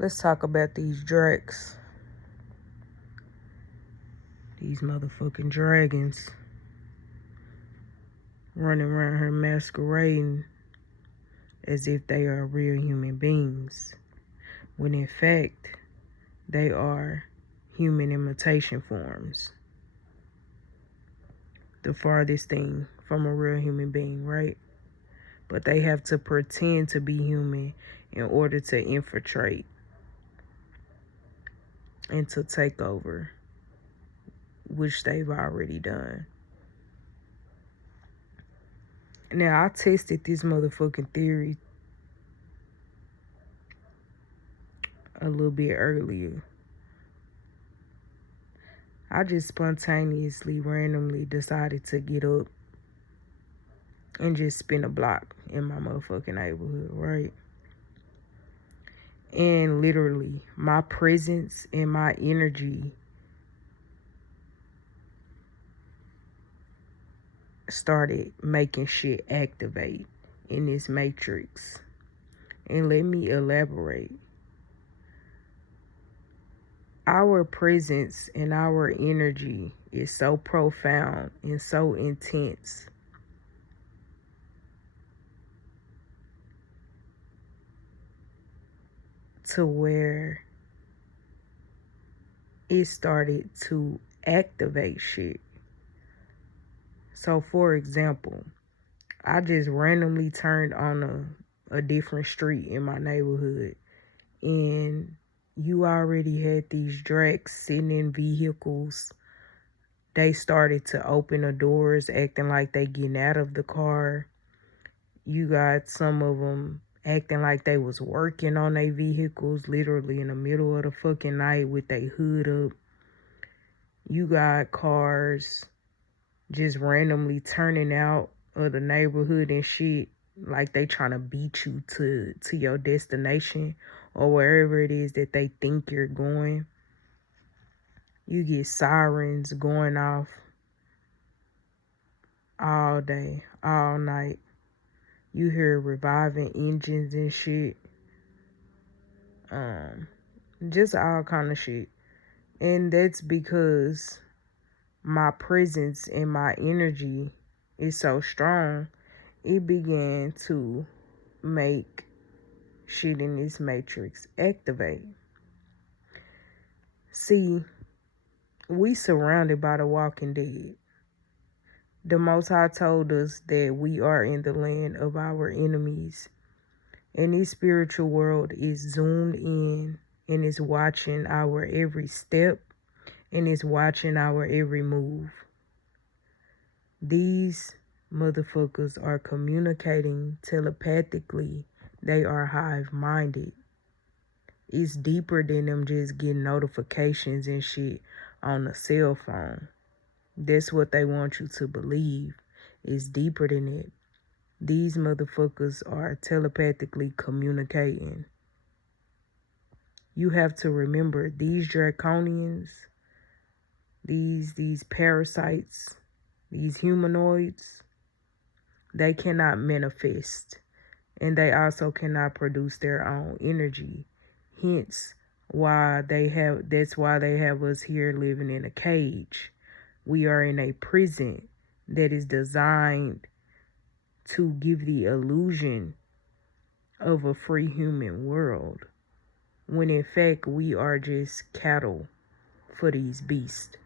Let's talk about these drakes. These motherfucking dragons running around here masquerading as if they are real human beings, when in fact they are human imitation forms. The farthest thing from a real human being, right? But they have to pretend to be human in order to infiltrate and to take over, which they've already done. Now, I tested this motherfucking theory a little bit earlier. I just spontaneously, randomly decided to get up and just spin a block in my motherfucking neighborhood, right? And literally, my presence and my energy started making shit activate in this matrix. And let me elaborate. Our presence and our energy is so profound and so intense to where it started to activate shit. So, for example, I just randomly turned on a different street in my neighborhood, and you already had these drakes sitting in vehicles. They started to open the doors, acting like they getting out of the car. You got some of them acting like they was working on their vehicles, literally in the middle of the fucking night with their hood up. You got cars just randomly turning out of the neighborhood and shit, like they trying to beat you to your destination or wherever it is that they think you're going. You get sirens going off all day, all night. You hear reviving engines and shit. Just all kind of shit. And that's because my presence and my energy is so strong, it began to make shit in this matrix activate. See, we surrounded by the walking dead. The Most High told us that we are in the land of our enemies. And this spiritual world is zoomed in and is watching our every step and is watching our every move. These motherfuckers are communicating telepathically. They are hive-minded. It's deeper than them just getting notifications and shit on a cell phone. That's what they want you to believe. It's deeper than it. These motherfuckers are telepathically communicating. You have to remember, these draconians, these parasites, these humanoids, they cannot manifest. And they also cannot produce their own energy. Hence, that's why they have us here living in a cage. We are in a prison that is designed to give the illusion of a free human world, when in fact we are just cattle for these beasts.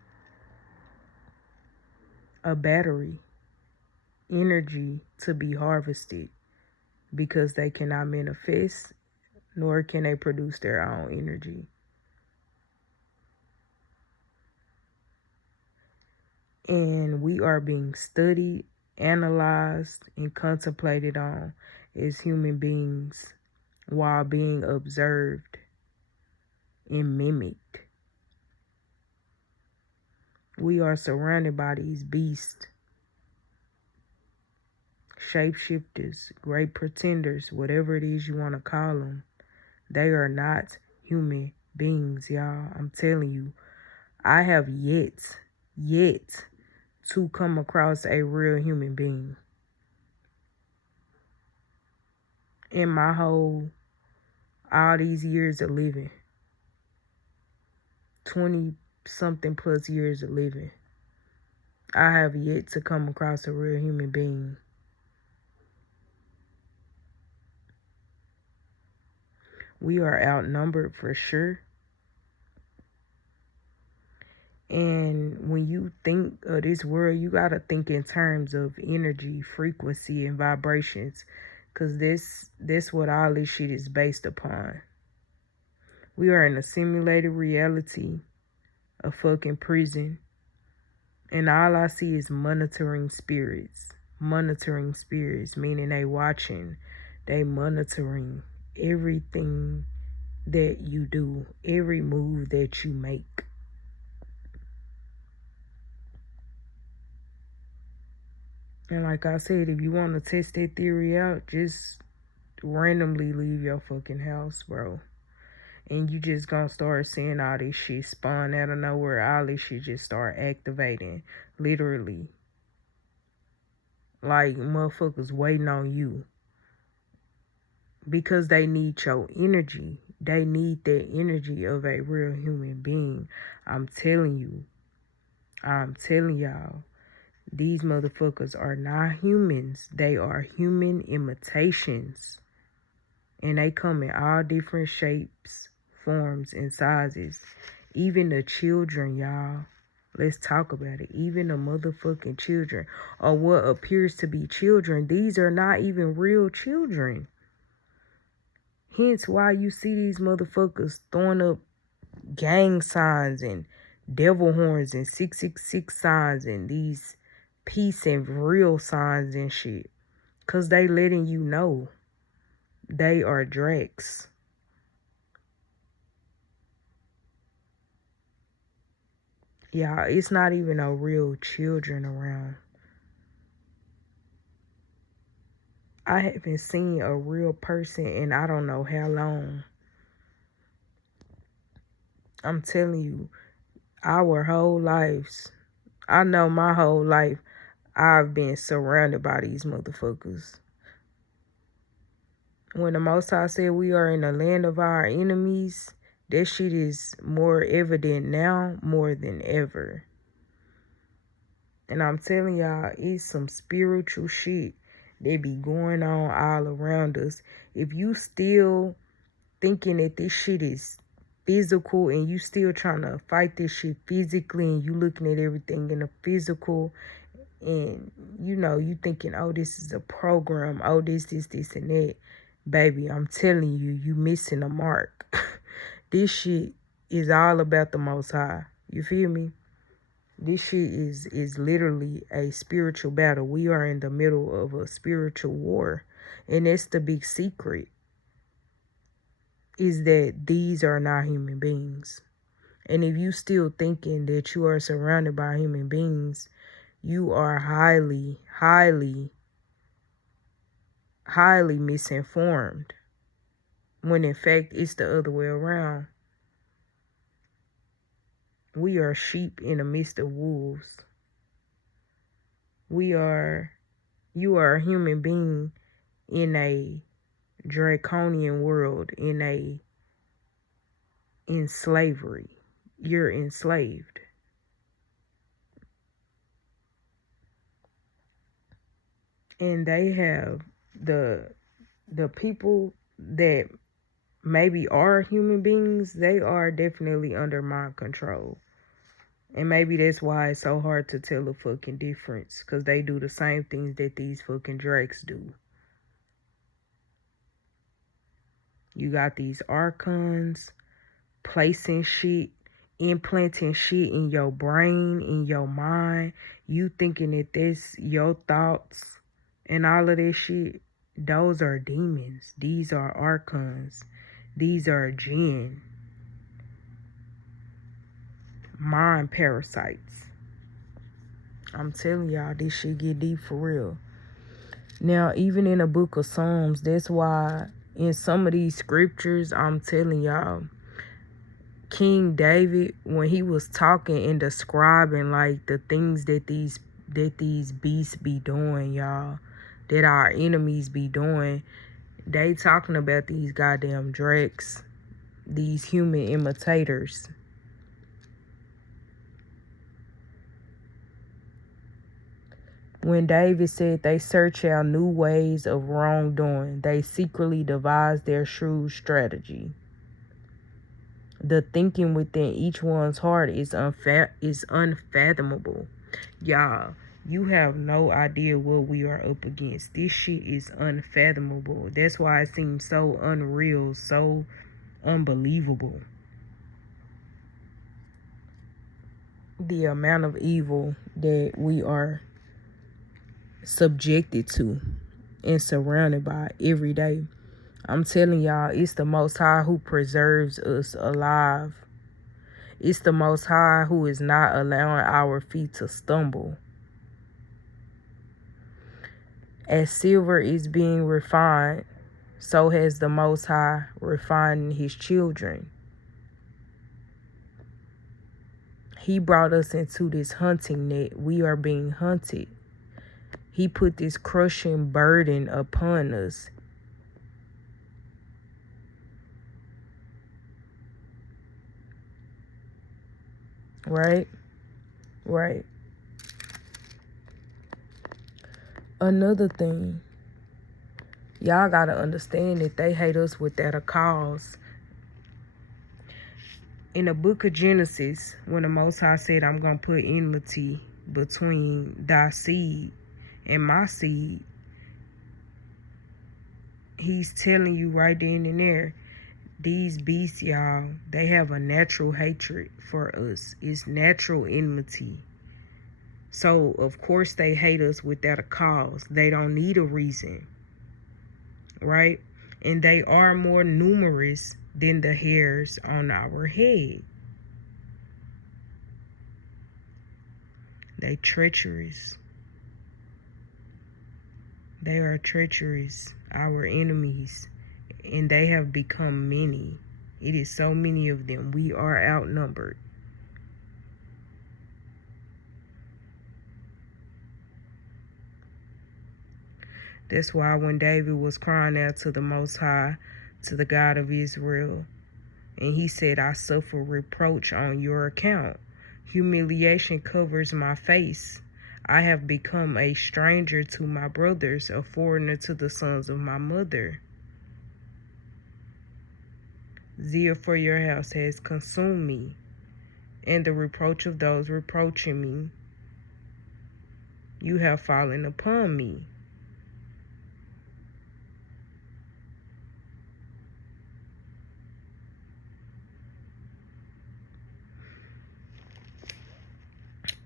A battery, energy to be harvested, because they cannot manifest, nor can they produce their own energy. And we are being studied, analyzed, and contemplated on as human beings while being observed and mimicked. We are surrounded by these beasts, shapeshifters, great pretenders, whatever it is you want to call them. They are not human beings, y'all. I'm telling you, I have yet to come across a real human being. In my whole all these years of living, 20 something plus years of living, I have yet to come across a real human being. We are outnumbered for sure. And when you think of this world, you got to think in terms of energy, frequency, and vibrations. Because this what all this shit is based upon. We are in a simulated reality, a fucking prison. And all I see is monitoring spirits. Monitoring spirits, meaning they watching, they monitoring everything that you do, every move that you make. And like I said, if you want to test that theory out, just randomly leave your fucking house, bro. And you just gonna start seeing all this shit spawn out of nowhere. All this shit just start activating. Literally. Like motherfuckers waiting on you. Because they need your energy. They need that energy of a real human being. I'm telling you. I'm telling y'all. These motherfuckers are not humans. They are human imitations. And they come in all different shapes, forms, and sizes. Even the children, y'all. Let's talk about it. Even the motherfucking children, or what appears to be children, these are not even real children. Hence why you see these motherfuckers throwing up gang signs and devil horns and 666 signs and these peace and real signs and shit. Because they letting you know they are Drex. Yeah, it's not even no real children around. I haven't seen a real person in I don't know how long. I'm telling you, our whole lives, I know my whole life, I've been surrounded by these motherfuckers. When the Most High said we are in the land of our enemies, that shit is more evident now more than ever. And I'm telling y'all, it's some spiritual shit that be going on all around us. If you still thinking that this shit is physical and you still trying to fight this shit physically and you looking at everything in the physical and you thinking, oh, this is a program, oh, this, and that, baby, I'm telling you, you missing the mark. This shit is all about the Most High. You feel me? This shit is literally a spiritual battle. We are in the middle of a spiritual war. And that's the big secret. Is that these are not human beings. And if you still thinking that you are surrounded by human beings, you are highly, highly, highly misinformed. When in fact, it's the other way around. We are sheep in the midst of wolves. You are a human being in a draconian world, in slavery. You're enslaved. And they have the people that maybe are human beings, they are definitely under my control. And maybe that's why it's so hard to tell the fucking difference. Because they do the same things that these fucking drakes do. You got these archons placing shit, implanting shit in your brain, in your mind. You thinking that that's your thoughts and all of this shit. Those are demons. These are archons. These are jinn. Mind parasites. I'm telling y'all, this shit get deep for real. Now, even in the book of Psalms, that's why in some of these scriptures, I'm telling y'all, King David, when he was talking and describing like the things that these beasts be doing, y'all, that our enemies be doing, They talking about these goddamn Drakes, these human imitators. When David said they search out new ways of wrongdoing, they secretly devise their shrewd strategy. The thinking within each one's heart is unfathomable. Y'all, you have no idea what we are up against. This shit is unfathomable. That's why it seems so unreal, so unbelievable. The amount of evil that we are subjected to and surrounded by every day. I'm telling y'all, it's the Most High who preserves us alive. It's the Most High who is not allowing our feet to stumble. As silver is being refined, so has the Most High refined his children. He brought us into this hunting net. We are being hunted. He put this crushing burden upon us. Right? Right. Another thing, y'all gotta understand that they hate us without a cause. In the book of Genesis, when the Most High said, I'm gonna put enmity between thy seed and my seed, he's telling you right then and there, these beasts, y'all, they have a natural hatred for us. It's natural enmity. So, of course, they hate us without a cause. They don't need a reason, right? And they are more numerous than the hairs on our head. They treacherous. They are treacherous, our enemies, and they have become many. It is so many of them. We are outnumbered. That's why when David was crying out to the Most High, to the God of Israel, and he said, I suffer reproach on your account. Humiliation covers my face. I have become a stranger to my brothers, a foreigner to the sons of my mother. Zeal for your house has consumed me, and the reproach of those reproaching me, you have fallen upon me.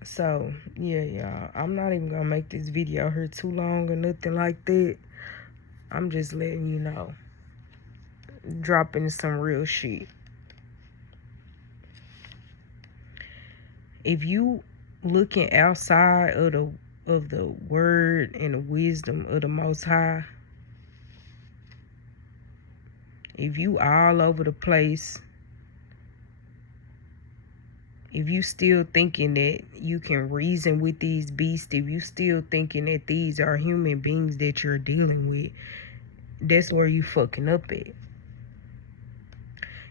So, yeah, y'all, I'm not even gonna make this video here too long or nothing like that. I'm just letting you know. Dropping some real shit. If you looking outside of the word and the wisdom of the Most High, if you all over the place, if you still thinking that you can reason with these beasts, if you still thinking that these are human beings that you're dealing with, that's where you fucking up at.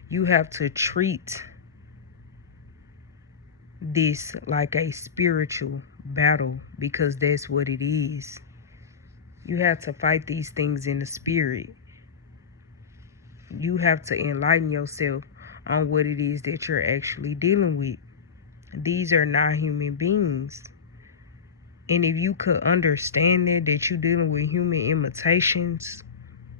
You have to treat this like a spiritual battle, because that's what it is. You have to fight these things in the spirit. You have to enlighten yourself on what it is that you're actually dealing with. These are not human beings. And if you could understand that you're dealing with human imitations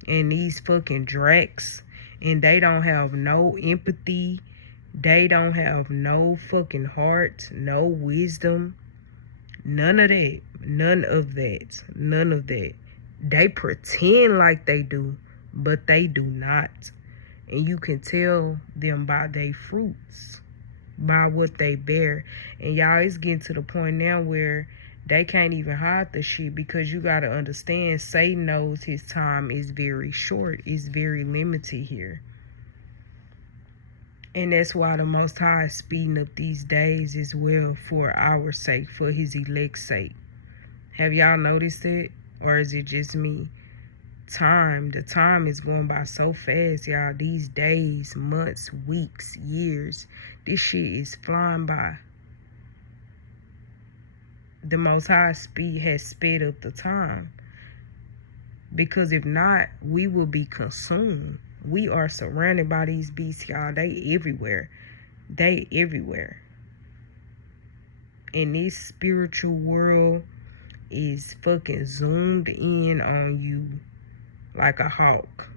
and these fucking Drakes, and they don't have no empathy, they don't have no fucking heart, no wisdom, none of that, none of that, none of that. They pretend like they do, but they do not. And you can tell them by their fruits, by what they bear. And y'all, it's getting to the point now where they can't even hide the shit, because you got to understand, Satan knows his time is very short. It's very limited here. And that's why the Most High is speeding up these days as well, for our sake, for his elect's sake. Have y'all noticed it? Or is it just me? the time is going by so fast, y'all. These days, months, weeks, years, this shit is flying by. The Most High has sped up the time, because if not, we will be consumed. We are surrounded by these beasts, y'all. They everywhere. And this spiritual world is fucking zoomed in on you like a hawk.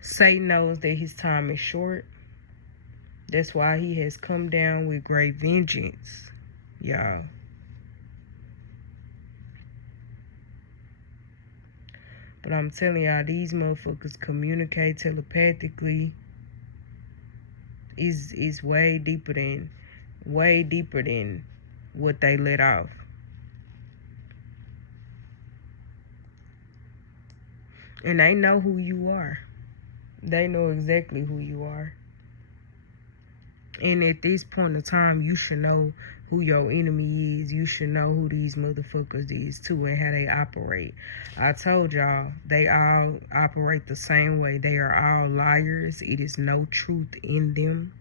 Satan knows that his time is short. That's why he has come down with great vengeance, y'all. But I'm telling y'all, these motherfuckers communicate telepathically. Is way deeper than what they let off. And they know who you are. They know exactly who you are. And at this point in time, you should know who your enemy is. You should know who these motherfuckers is too, and how they operate. I told y'all, they all operate the same way. They are all liars. It is no truth in them.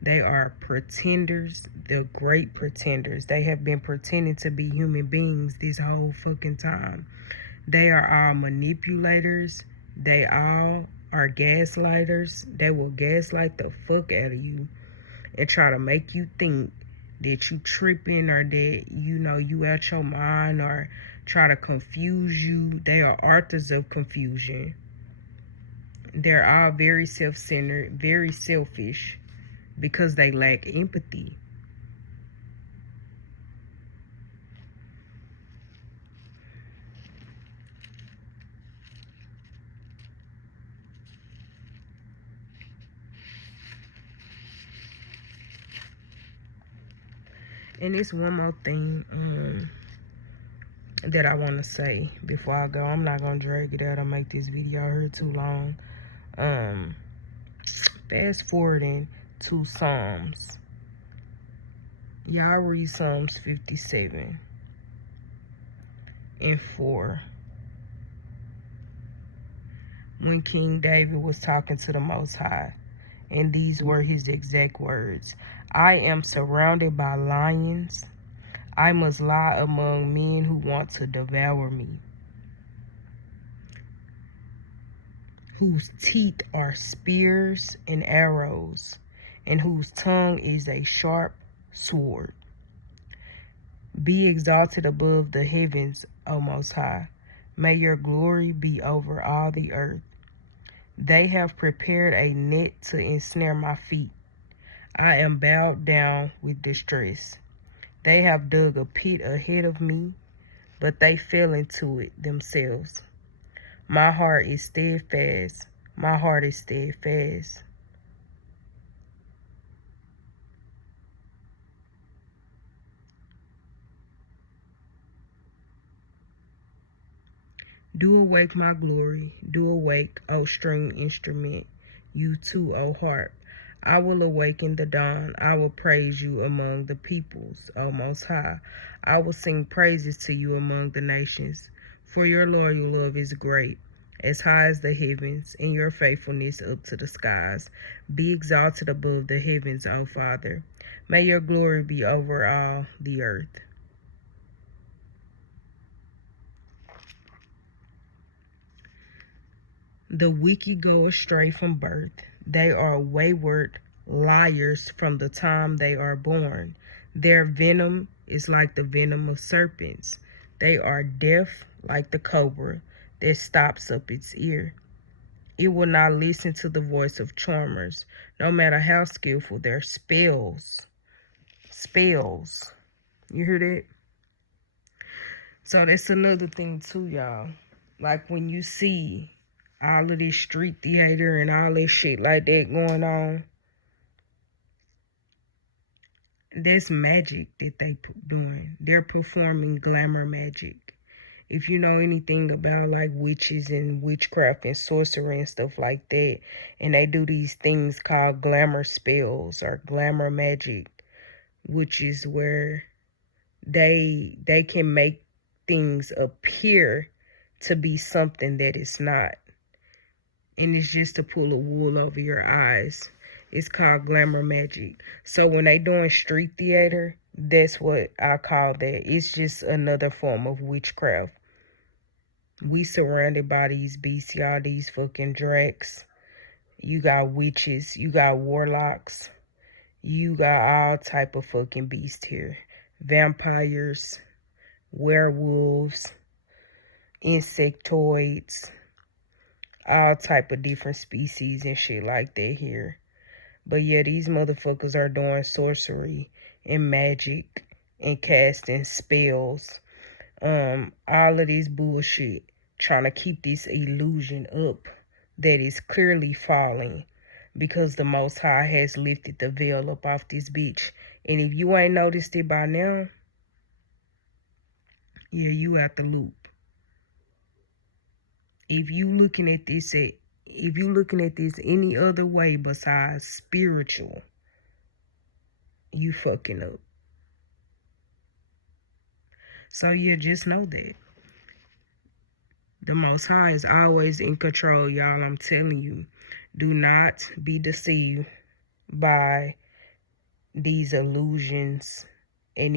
They are pretenders. They're great pretenders. They have been pretending to be human beings this whole fucking time. They are all manipulators. They all are gaslighters. They will gaslight the fuck out of you and try to make you think that you tripping, or that, you know, you out your mind, or try to confuse you. They are authors of confusion. They're all very self-centered, very selfish, because they lack empathy. And it's one more thing that I want to say before I go. I'm not going to drag it out or make this video here too long. Fast forwarding to Psalms. Y'all read Psalms 57 and 4. When King David was talking to the Most High, and these were his exact words: I am surrounded by lions. I must lie among men who want to devour me, whose teeth are spears and arrows, and whose tongue is a sharp sword. Be exalted above the heavens, O Most High. May your glory be over all the earth. They have prepared a net to ensnare my feet. I am bowed down with distress. They have dug a pit ahead of me, but they fell into it themselves. My heart is steadfast. My heart is steadfast. Do awake my glory. Do awake, O string instrument. You too, O harp. I will awaken the dawn. I will praise you among the peoples, O Most High. I will sing praises to you among the nations. For your loyal love is great, as high as the heavens, and your faithfulness up to the skies. Be exalted above the heavens, O Father. May your glory be over all the earth. The wicked go astray from birth. They are wayward liars from the time they are born. Their venom is like the venom of serpents. They are deaf like the cobra that stops up its ear. It will not listen to the voice of charmers, no matter how skillful their spells. Spells. You hear that? So that's another thing too, y'all. Like when you see all of this street theater and all this shit like that going on, there's magic that they doing. They're performing glamour magic. If you know anything about like witches and witchcraft and sorcery and stuff like that, and they do these things called glamour spells or glamour magic, which is where They can make things appear to be something that it's not. And it's just to pull a wool over your eyes. It's called glamour magic. So when they doing street theater, that's what I call that. It's just another form of witchcraft. We surrounded by these beasts, y'all, these fucking drakes. You got witches, you got warlocks, you got all type of fucking beasts here. Vampires, werewolves, insectoids, all type of different species and shit like that here. But yeah, these motherfuckers are doing sorcery and magic and casting spells. All of this bullshit, trying to keep this illusion up that is clearly falling, because the Most High has lifted the veil up off this bitch. And if you ain't noticed it by now, yeah, you out the loop. If you looking at this any other way besides spiritual, you fucking up. So yeah, just know that the Most High is always in control, y'all. I'm telling you, do not be deceived by these illusions and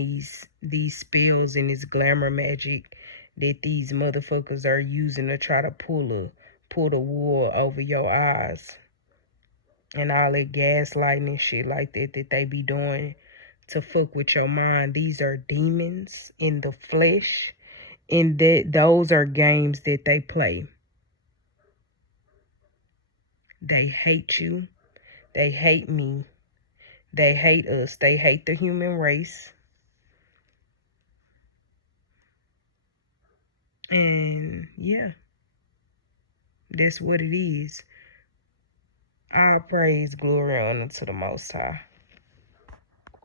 these spells and this glamour magic that these motherfuckers are using to try to pull the wool over your eyes, and all that gaslighting and shit like that they be doing to fuck with your mind. These are demons in the flesh, and those are games that they play. They hate you. They hate me. They hate us. They hate the human race. And yeah, that's what it is. All praise, glory, honor to the Most High.